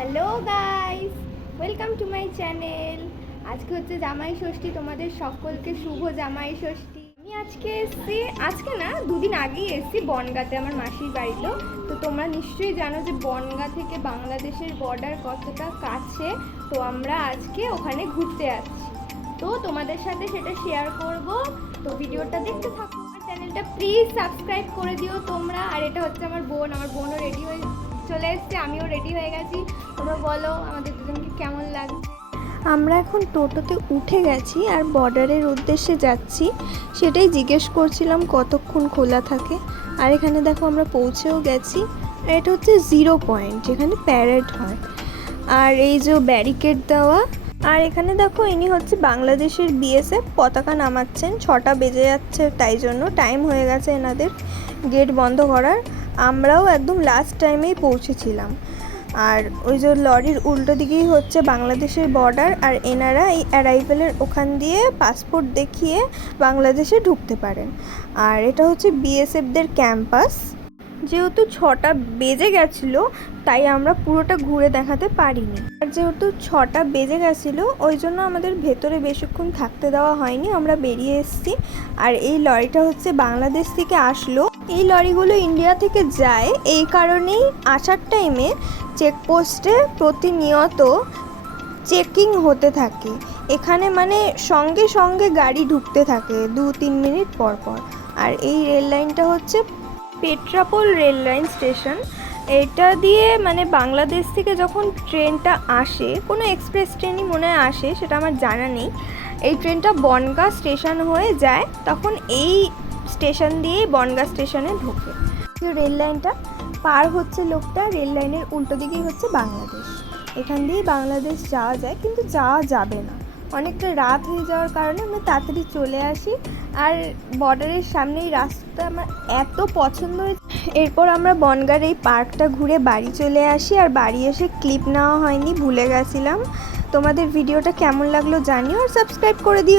Hello guys, welcome to my channel. আজকে হচ্ছে জামাই ষষ্ঠী। তোমাদের সকলকে শুভ জামাই ষষ্ঠী। আমি আজকে না দুদিন আগেই এসেছি বনগাঁতে, আমার মাসির বাড়িতে। তো তোমরা নিশ্চয়ই জানো যে বনগাঁ থেকে বাংলাদেশের বর্ডার কতটা কাছে। তো আমরা আজকে ওখানে ঘুরতে যাচ্ছি, তো তোমাদের সাথে সেটা শেয়ার করব। তো ভিডিওটা দেখতে থাকো। আমার চ্যানেলটা প্লিজ সাবস্ক্রাইব করে দিও তোমরা। আর এটা হচ্ছে আমার বোনও রেডি হয়ে চলে এসছে, আমিও রেডি হয়ে গেছি। তোমরা বলো আমাদের দুজনকে কেমন লাগছে। আমরা এখন টোটোতে উঠে গেছি আর বর্ডারের উদ্দেশ্যে যাচ্ছি। সেটাই জিজ্ঞেস করছিলাম কতক্ষণ খোলা থাকে। আর এখানে দেখো আমরা পৌঁছেও গেছি। আর এটা হচ্ছে 0 পয়েন্ট, যেখানে প্যারেড হয়। আর এই যে ব্যারিকেড দেওয়া। আর এখানে দেখো ইনি হচ্ছে বাংলাদেশের বিএসএফ, পতাকা নামাচ্ছেন। 6টা বেজে যাচ্ছে, তাই জন্য টাইম হয়ে গেছে এনাদের গেট বন্ধ করার। আমরাও একদম লাস্ট টাইমেই পৌঁছেছিলাম। আর ওই যে লরির উল্টো দিকেই হচ্ছে বাংলাদেশের বর্ডার। আর এনারা এই অ্যারাইভেলের ওখান দিয়ে পাসপোর্ট দেখিয়ে বাংলাদেশে ঢুকতে পারেন। আর এটা হচ্ছে বিএসএফদের ক্যাম্পাস। যেহেতু 6টা বেজে গেছিলো, তাই আমরা পুরোটা ঘুরে দেখাতে পারিনি। আর যেহেতু 6টা বেজে গেছিলো, ওই জন্য আমাদের ভেতরে বেশিক্ষণ থাকতে দেওয়া হয়নি, আমরা বেরিয়ে এসেছি। আর এই লরিটা হচ্ছে বাংলাদেশ থেকে আসলো। এই লরিগুলো ইন্ডিয়া থেকে যায়, এই কারণেই আসার টাইমে চেকপোস্টে প্রতিনিয়ত চেকিং হতে থাকে। এখানে মানে সঙ্গে সঙ্গে গাড়ি ঢুকতে থাকে 2-3 মিনিট পর পর। আর এই রেল লাইনটা হচ্ছে পেট্রাপোল রেল লাইন স্টেশন। এটা দিয়ে মানে বাংলাদেশ থেকে যখন ট্রেনটা আসে, কোনো এক্সপ্রেস ট্রেনই মনে হয় আসে, সেটা আমার জানা নেই। এই ট্রেনটা বনগাঁ স্টেশন হয়ে যায়, তখন এই স্টেশন দিয়েই বনগাঁ স্টেশনে ঢোকে। রেল লাইনটা পার হচ্ছে লোকটা, রেল লাইনের উল্টো দিকেই হচ্ছে বাংলাদেশ। এখান দিয়েই বাংলাদেশ যাওয়া যায়, কিন্তু যাওয়া যাবে না, অনেকটা রাত হয়ে যাওয়ার কারণে আমরা তাড়াতাড়ি চলে আসি। আর বর্ডারের সামনেই রাস্তা আমার এত পছন্দ হয়েছে। এরপর আমরা বনগাঁর এই পার্কটা ঘুরে বাড়ি চলে আসি। আর বাড়ি এসে ক্লিপ নেওয়া হয়নি, ভুলে গেছিলাম। তোমাদের ভিডিওটা কেমন লাগলো জানিও, আর সাবস্ক্রাইব করে দিও।